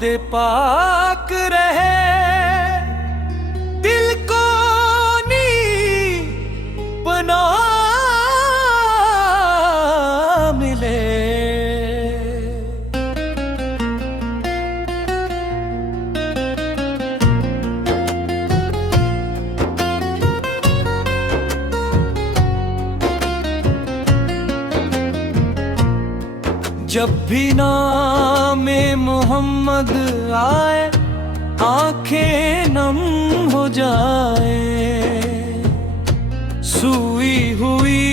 दुरूद पाक रहे, दिल को नी बना मिले। जब भी नामे मोहम्मद आए आंखें नम हो जाए, सूई हुई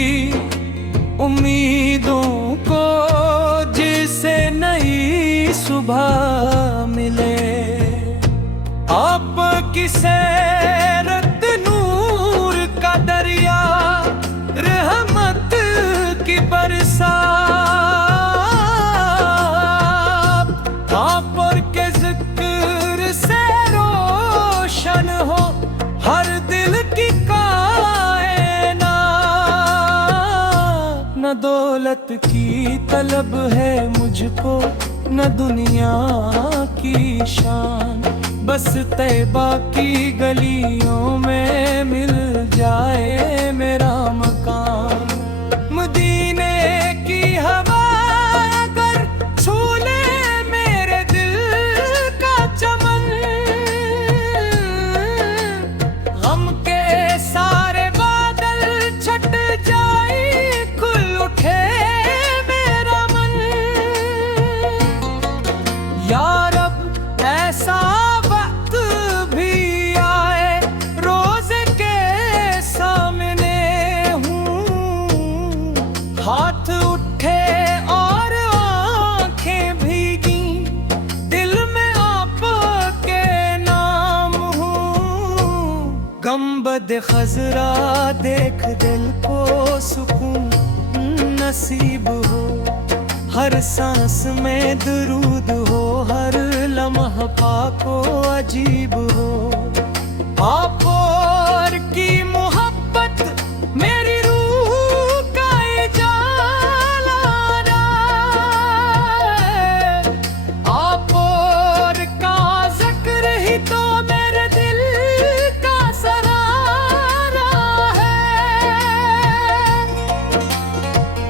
उम्मीदों को जिसे नई सुबह मिले। आप किसे रत नूर का दरिया, रहमत की बरसात, हो हर दिल की कायनात। न दौलत की तलब है मुझको, न दुनिया की शान, बस तैबा की गलियों में मिल जाए मेरा मकान। मदीने की हवा अगर छू ले मेरे दिल का चमन, हाथ उठे और आंखें भीगी, दिल में आपके नाम हूँ। गंबद खजरा देख दिल को सुकून नसीब हो, हर सांस में दरूद हो, हर लम्हा पाको अजीब हो। आप और की मोहब्बत मेरी तो मेरे दिल का सरारा है।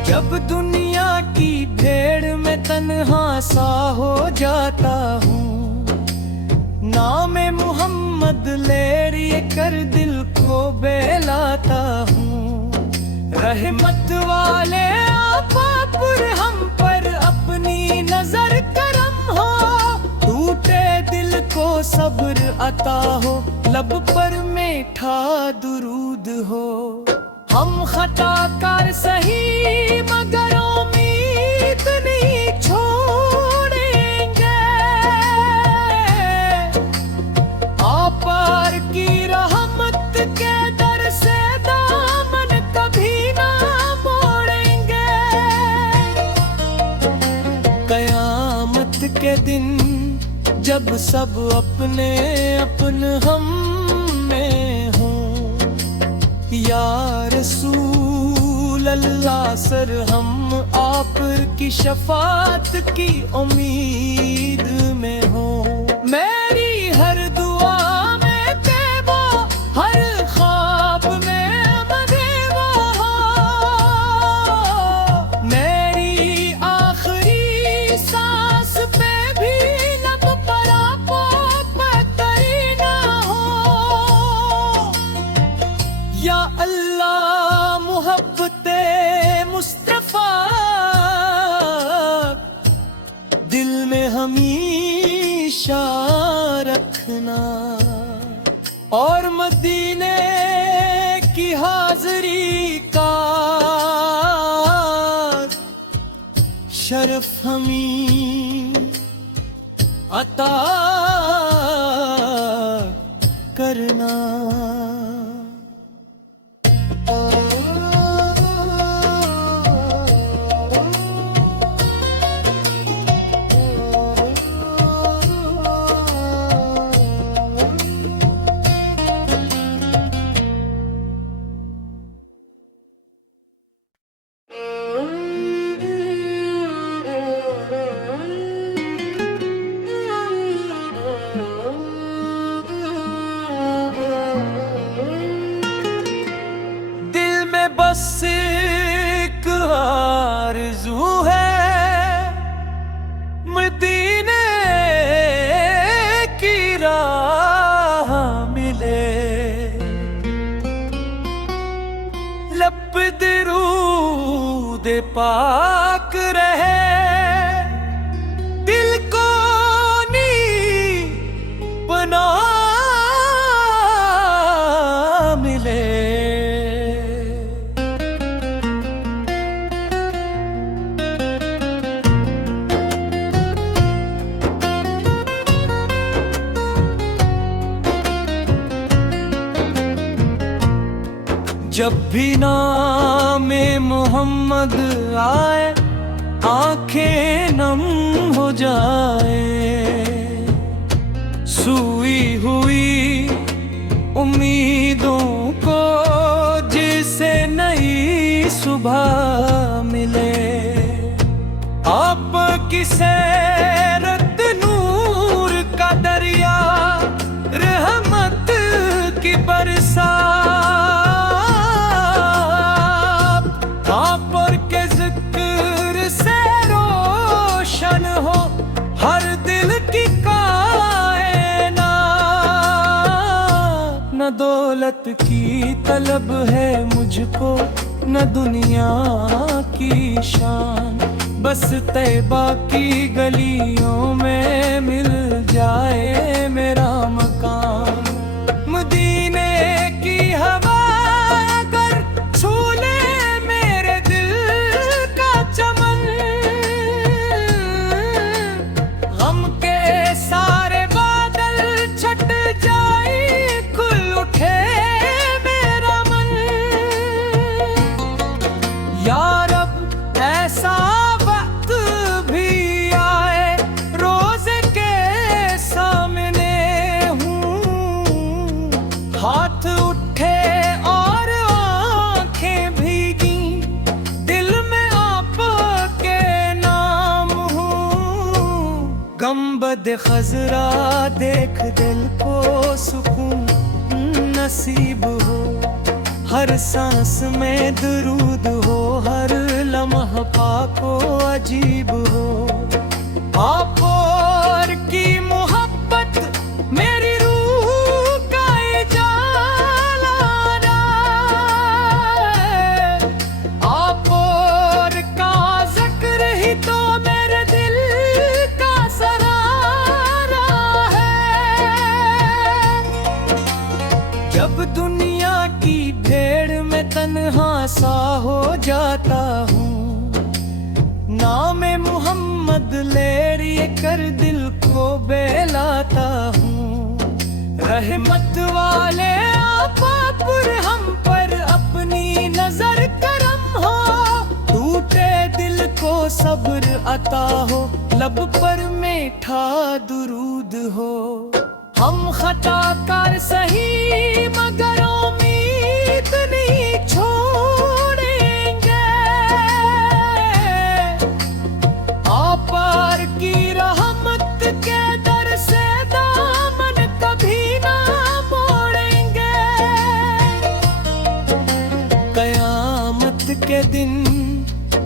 जब दुनिया की भीड़ में तन्हा सा हो जाता हूँ, नामे मोहम्मद ले कर दिल को बेलाता हूँ। रहमत वाले आप पर हम पर अपनी नजर करम हो, टूटे दिल को सब्र अता हो, लब पर मीठा दुरूद हो। हम खताकार सही मगर उम्मीद नहीं छोड़ेंगे, आप पर की रहमत के दर से दामन कभी ना मोड़ेंगे। कयामत के दिन जब सब अपने अपने हम में हों, या रसूल अल्लाह सर हम आप की शफात की उम्मीद में हों। मेरी हर दुआ में तैबा, हर ख्वाब में मदेवा हो, मेरी आखिरी सांस पे भी या अल्लाह मोहब्बते मुस्तफा दिल में हमेशा रखना, और मदीने की हाज़री का शरफ हमें अता करना। पाक रहे, दिल को नी बना मिले। जब भी नामे मोहम्मद आए आंखें नम हो जाए, सूई हुई उम्मीदों को जिसे नई सुबह मिले। आप की सैरत नूर का दरिया, रहमत की बरसात, हर दिल की कायनात। न दौलत की तलब है मुझको, न दुनिया की शान, बस तैबा की गलियों में मिल जाए मेरा मकान। मदीने की हवा अगर छू ले मेरे दिल का चमन, गम के सारे बादल छट जाए, खुल उठे मेरा मन। या रब ऐसा वक्त भी आए, रोज़े के सामने हूँ, हाथ उठे और आंखें भीगी, दिल में आपके नाम हूँ। गंबद खजरा देख दिल को सुकून नसीब हो, हर सांस में दरूद हो, हर लम्हा पाको अजीब हो। आप और की मोहब्बत मेरी रूह का उजाला है, आप और का जिक्र ही तो मेरे दिल का सहारा है। जब दुनिया की भीड़ में तन्हा सा हो जाता हूँ, नामे मोहम्मद ले कर दिल को बेलाता हूँ। रहमत वाले आपा पर हम पर अपनी नजर करम हो, टूटे दिल को सब्र अता हो, लब पर मीठा दुरूद हो। हम खताकार सही मगर उम्मीद नहीं छोड़ेंगे, आप पर की रहमत के दर से दामन कभी ना मोड़ेंगे। कयामत के दिन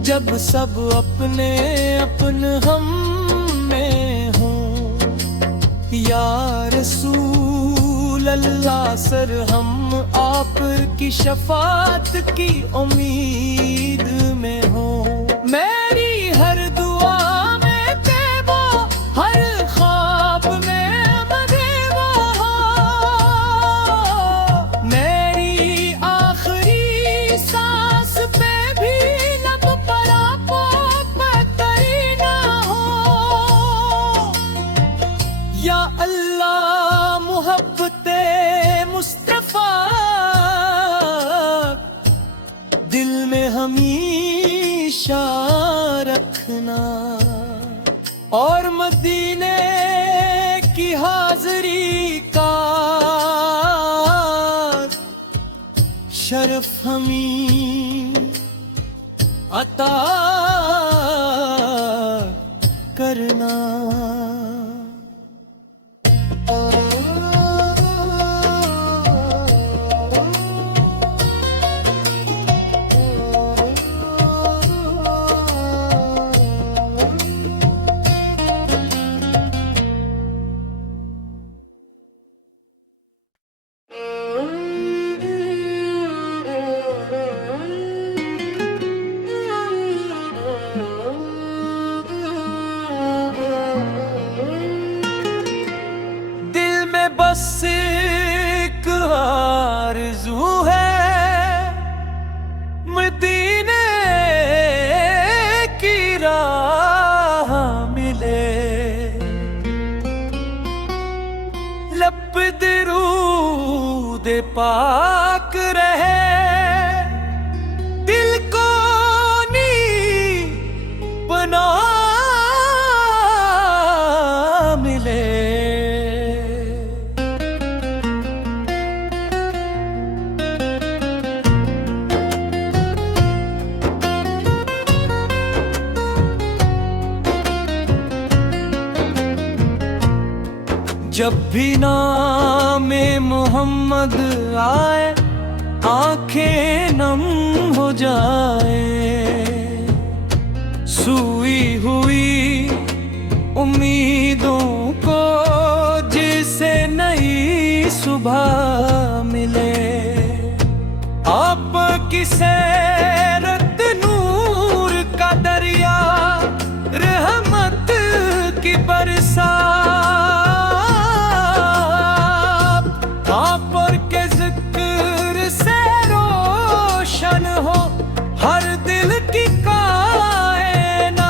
जब सब अपने अपने हम में हों, या रसूल अल्लाह सर हम आप की शफात की उम्मीद में हो। मेरी हर दुआ में तेबो, हर ख्वाब में मदेबो हो, मेरी आखिरी सांस पे भी लब पर आपो पतरी ना हो। या अल्लाह मोहब्बते मुस्तफा दिल में हमेशा रखना, और मदीने की हाज़री का शरफ हमें अता करना। बस एक आरज़ू है, मदीने की राह मिले। लब दरूद पाक रहे, दिल को नी बना मिले। जब भी नामे मोहम्मद आए, आंखें नम हो जाए। सूई हुई उम्मीदों को जिसे नई सुबह मिले। आप की सैरत नूर का दरिया, रहमत की बरसात, हो हर दिल की कायनात।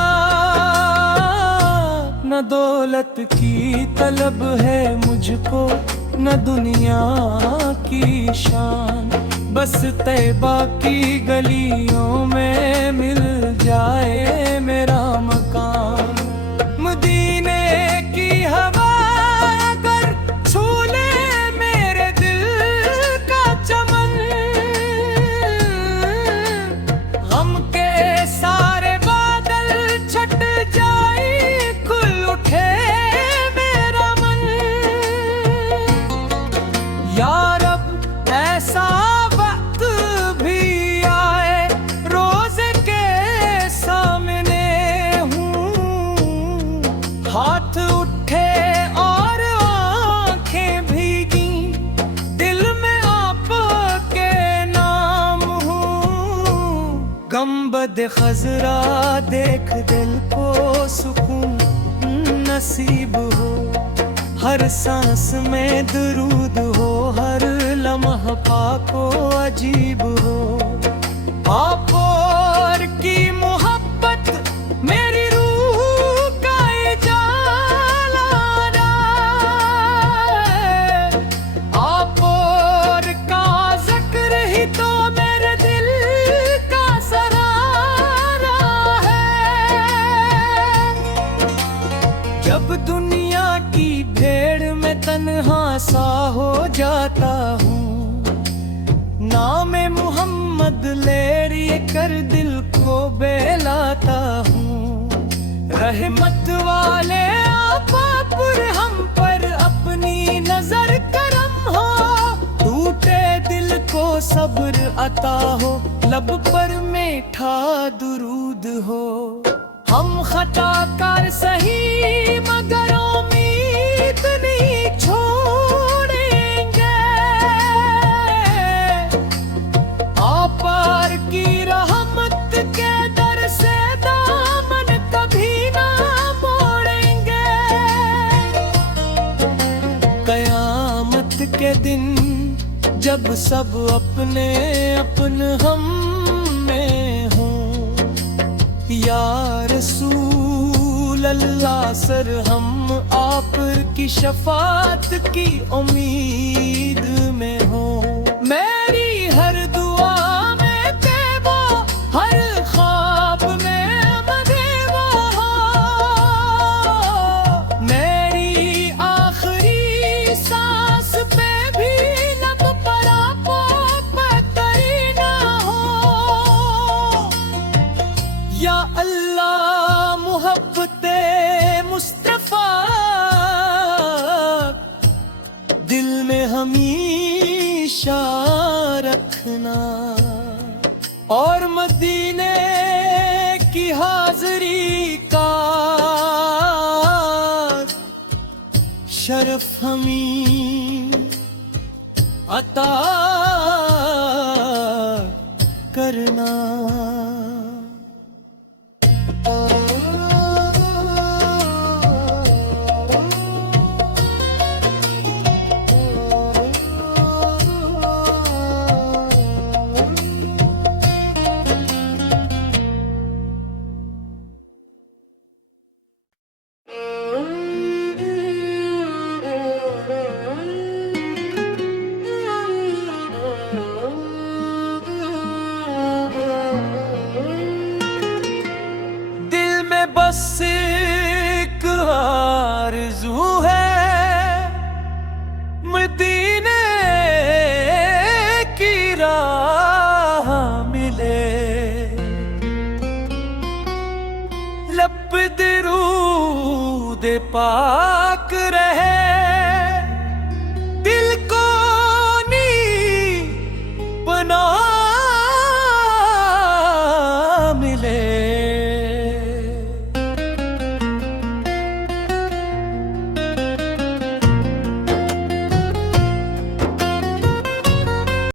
न दौलत की तलब है मुझको, न दुनिया की शान। बस तैबा की गलियों में मिल जाए मेरा मकान। मदीने की हवा अगर छू ले मेरे दिल का चमन, गम के सारे बादल छट जाए, खुल उठे मेरा मन। या रब ऐसा वक्त भी आए, रोज़े के सामने हूँ। हाथ उठे और आंखें भीगी, दिल में आपके नाम हूँ। गंबद खजरा देख दिल को सुकून नसीब हो। हर सांस में दरूद हो, हर लम्हा पाको अजीब हो। आप और की मोहब्बत मेरी रूह का उजाला है। आप और का जिक्र ही तो मेरे दिल का सरारा है। जब दुनिया की भीड़ में तन्हा सा हो जाता हूँ, नामे मोहम्मद ले कर दिल को बेलाता हूँ। रहमत वाले आपा पर हम पर अपनी नजर करम हो। टूटे दिल को सब्र अता हो, लब पर मीठा दुरूद हो। हम खताकार सही मगर उम्मीद नहीं छोड़ेंगे। आप पर की रहमत के दर से दामन कभी ना मोड़ेंगे। कयामत के दिन जब सब अपने अपने हम में हों, या रसूल अल्लाह सर हम आप की शफात की उम्मीद में हो। मेरी हर दुआ में तेबा, हर ख्वाब में मदेबा हो। मेरी आखिरी सांस पे भी लब पर आपो पतरी ना हो। या अल्लाह मोहब्बते मुस्तफा दिल में हमेशा रखना। और मदीने की हाज़री का शरफ हमें अता करना। खाक रहे